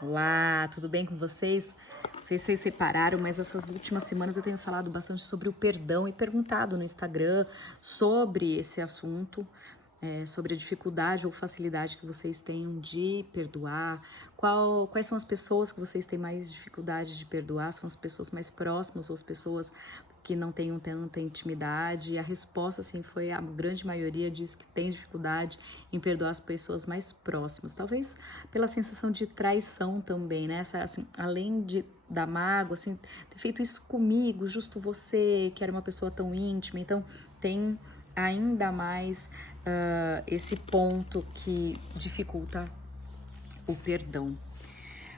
Olá, tudo bem com vocês? Não sei se vocês separaram, mas essas últimas semanas eu tenho falado bastante sobre o perdão e perguntado no Instagram sobre esse assunto, sobre a dificuldade ou facilidade que vocês tenham de perdoar, quais são as pessoas que vocês têm mais dificuldade de perdoar, são as pessoas mais próximas ou as pessoas que não tenham tanta intimidade? E a resposta, assim, foi a grande maioria diz que tem dificuldade em perdoar as pessoas mais próximas, talvez pela sensação de traição também, né? Assim, além da mágoa, assim, ter feito isso comigo, justo você, que era uma pessoa tão íntima, então tem ainda mais esse ponto que dificulta o perdão.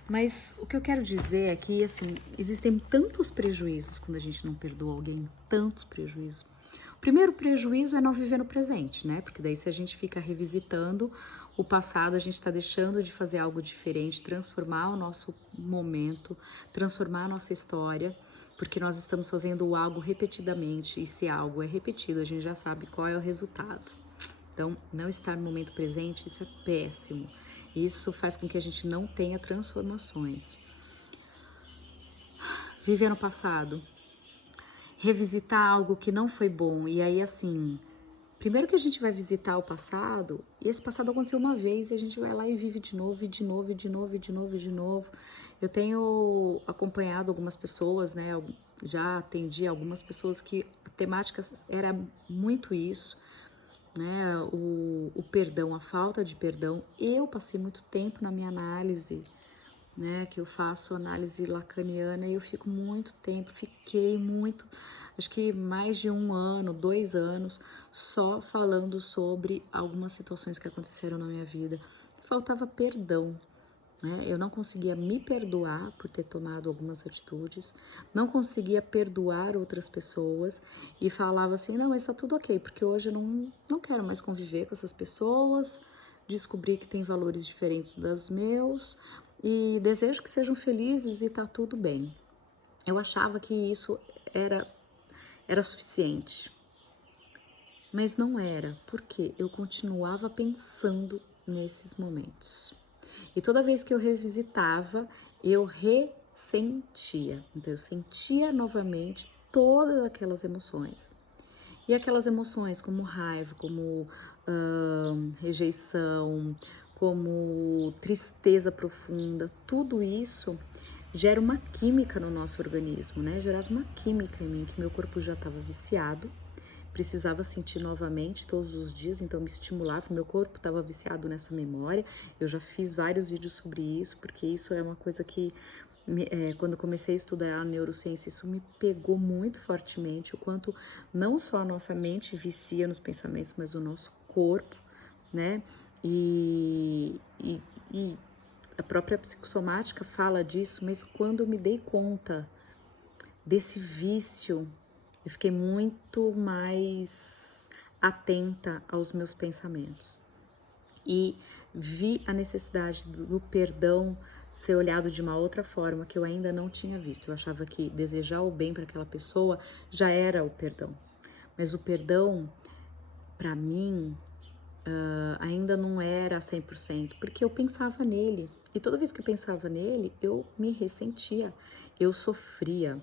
Mas o que eu quero dizer é que, assim, existem tantos prejuízos quando a gente não perdoa alguém, tantos prejuízos. O primeiro prejuízo é não viver no presente, né? Porque daí se a gente fica revisitando o passado, a gente está deixando de fazer algo diferente, transformar o nosso momento, transformar a nossa história, porque nós estamos fazendo algo repetidamente, e se algo é repetido, a gente já sabe qual é o resultado. Então, não estar no momento presente, isso é péssimo. Isso faz com que a gente não tenha transformações. Viver no passado, revisitar algo que não foi bom, e aí assim, primeiro que a gente vai visitar o passado, e esse passado aconteceu uma vez, e a gente vai lá e vive de novo, e de novo, e de novo, e de novo, e de novo. Eu tenho acompanhado algumas pessoas, né, já atendi algumas pessoas que a temática era muito isso, né, o perdão, a falta de perdão. Eu passei muito tempo na minha análise, né, que eu faço análise lacaniana e eu fico muito tempo, fiquei muito, acho que mais de 1 ano, 2 anos, só falando sobre algumas situações que aconteceram na minha vida. Faltava perdão, né? Eu não conseguia me perdoar por ter tomado algumas atitudes, não conseguia perdoar outras pessoas e falava assim, não, mas tá tudo ok, porque hoje eu não quero mais conviver com essas pessoas, descobri que tem valores diferentes dos meus e desejo que sejam felizes e tá tudo bem. Eu achava que isso era, era suficiente, mas não era, porque eu continuava pensando nesses momentos. E toda vez que eu revisitava, eu ressentia. Então, eu sentia novamente todas aquelas emoções. E aquelas emoções como raiva, como rejeição, como tristeza profunda, tudo isso gera uma química no nosso organismo, né? Gerava uma química em mim, que meu corpo já estava viciado, precisava sentir novamente todos os dias, então me estimulava, meu corpo estava viciado nessa memória. Eu já fiz vários vídeos sobre isso, porque isso é uma coisa que, quando comecei a estudar a neurociência, isso me pegou muito fortemente, o quanto não só a nossa mente vicia nos pensamentos, mas o nosso corpo, né? E a própria psicossomática fala disso, mas quando eu me dei conta desse vício, eu fiquei muito mais atenta aos meus pensamentos e vi a necessidade do perdão ser olhado de uma outra forma que eu ainda não tinha visto. Eu achava que desejar o bem para aquela pessoa já era o perdão, mas o perdão, para mim, ainda não era 100%, porque eu pensava nele. E toda vez que eu pensava nele, eu me ressentia, eu sofria.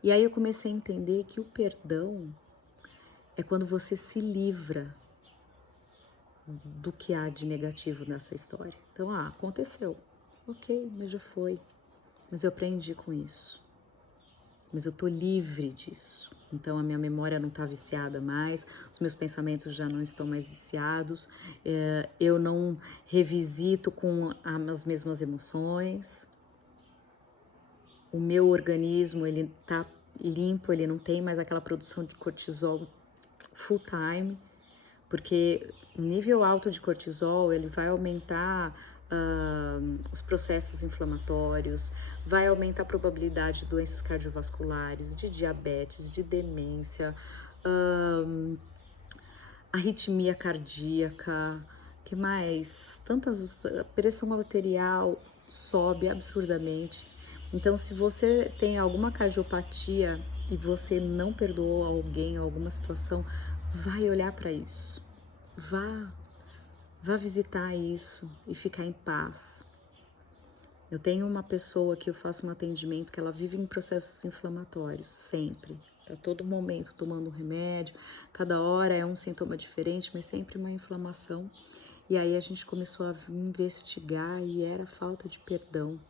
E aí eu comecei a entender que o perdão é quando você se livra do que há de negativo nessa história. Então, aconteceu. Ok, mas já foi. Mas eu aprendi com isso. Mas eu tô livre disso. Então a minha memória não tá viciada mais, os meus pensamentos já não estão mais viciados, eu não revisito com as mesmas emoções. O meu organismo, ele tá limpo, ele não tem mais aquela produção de cortisol full time, porque o nível alto de cortisol, ele vai aumentar os processos inflamatórios, vai aumentar a probabilidade de doenças cardiovasculares, de diabetes, de demência, arritmia cardíaca, que mais? A pressão arterial sobe absurdamente. Então, se você tem alguma cardiopatia e você não perdoou alguém, alguma situação, vai olhar para isso. Vá visitar isso e ficar em paz. Eu tenho uma pessoa que eu faço um atendimento que ela vive em processos inflamatórios, sempre. Tá todo momento tomando um remédio, cada hora é um sintoma diferente, mas sempre uma inflamação. E aí a gente começou a investigar e era falta de perdão.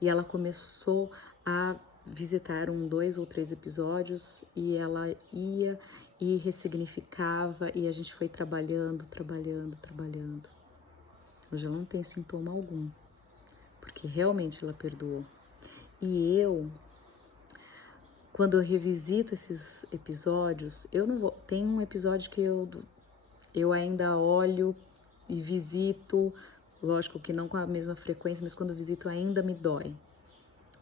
E ela começou a visitar 2 ou 3 episódios e ela ia e ressignificava e a gente foi trabalhando. Hoje ela não tem sintoma algum, porque realmente ela perdoou. E quando eu revisito esses episódios, eu não vou... Tem um episódio que eu ainda olho e visito, lógico que não com a mesma frequência, mas quando eu visito ainda me dói.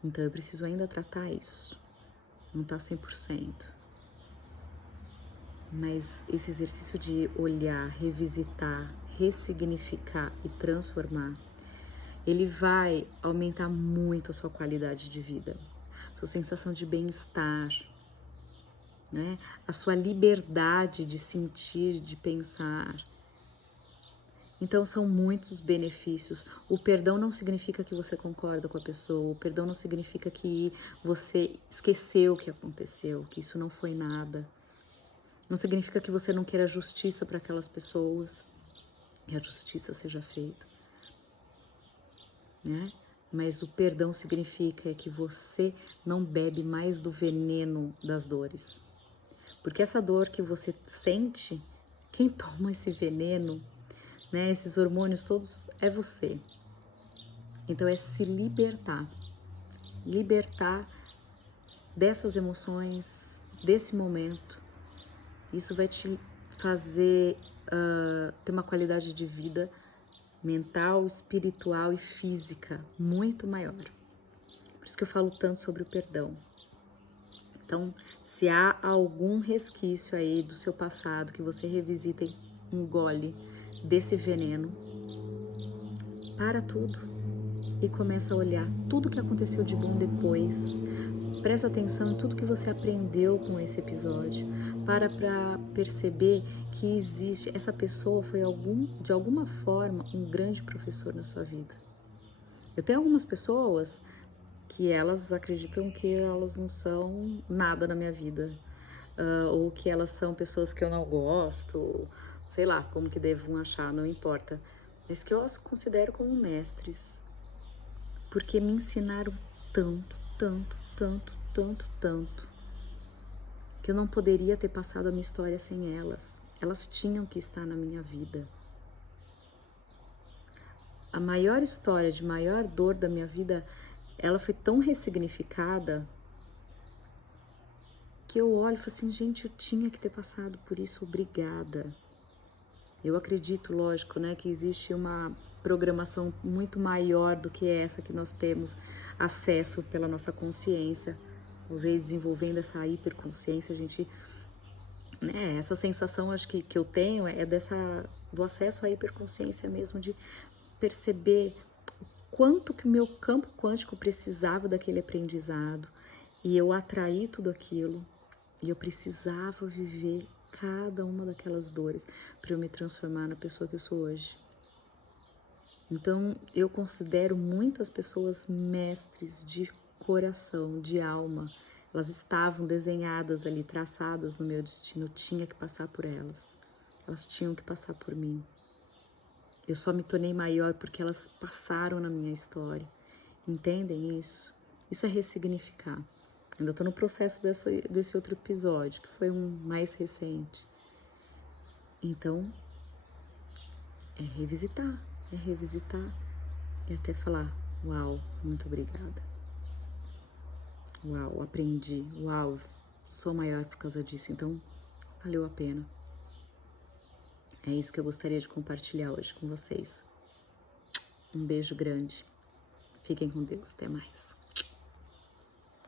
Então eu preciso ainda tratar isso. Não tá 100%. Mas esse exercício de olhar, revisitar, ressignificar e transformar, ele vai aumentar muito a sua qualidade de vida, sua sensação de bem-estar, né? A sua liberdade de sentir, de pensar. Então são muitos benefícios. O perdão não significa que você concorda com a pessoa, o perdão não significa que você esqueceu o que aconteceu, que isso não foi nada. Não significa que você não queira justiça para aquelas pessoas, que a justiça seja feita, né? Mas o perdão significa que você não bebe mais do veneno das dores. Porque essa dor que você sente, quem toma esse veneno, né, esses hormônios todos, é você. Então é se libertar. Libertar dessas emoções, desse momento. Isso vai te fazer ter uma qualidade de vida mental, espiritual e física muito maior. Por isso que eu falo tanto sobre o perdão. Então, se há algum resquício aí do seu passado que você revisita e engole desse veneno, para tudo e começa a olhar tudo que aconteceu de bom depois. Presta atenção em tudo que você aprendeu com esse episódio, para perceber que existe, essa pessoa foi de alguma forma um grande professor na sua vida. Eu tenho algumas pessoas que elas acreditam que elas não são nada na minha vida, ou que elas são pessoas que eu não gosto, sei lá, como que devam achar, não importa, mas que eu as considero como mestres, porque me ensinaram tanto, que eu não poderia ter passado a minha história sem elas. Elas tinham que estar na minha vida. A maior história de maior dor da minha vida, ela foi tão ressignificada que eu olho e falo assim, gente, eu tinha que ter passado por isso, obrigada. Eu acredito, lógico, né, que existe uma programação muito maior do que essa que nós temos acesso pela nossa consciência. Talvez desenvolvendo essa hiperconsciência, a gente, né, essa sensação acho que eu tenho é do acesso à hiperconsciência mesmo, de perceber o quanto que o meu campo quântico precisava daquele aprendizado e eu atraí tudo aquilo e eu precisava viver cada uma daquelas dores para eu me transformar na pessoa que eu sou hoje. Então eu considero muitas pessoas mestres de coração, de alma. Elas estavam desenhadas ali, traçadas no meu destino, eu tinha que passar por elas. Elas tinham que passar por mim. Eu só me tornei maior porque elas passaram na minha história. Entendem isso? Isso é ressignificar. Ainda estou no processo desse outro episódio, que foi um mais recente. Então, é revisitar e até falar, uau, muito obrigada. Uau, aprendi. Uau, sou maior por causa disso. Então, valeu a pena. É isso que eu gostaria de compartilhar hoje com vocês. Um beijo grande. Fiquem com Deus. Até mais.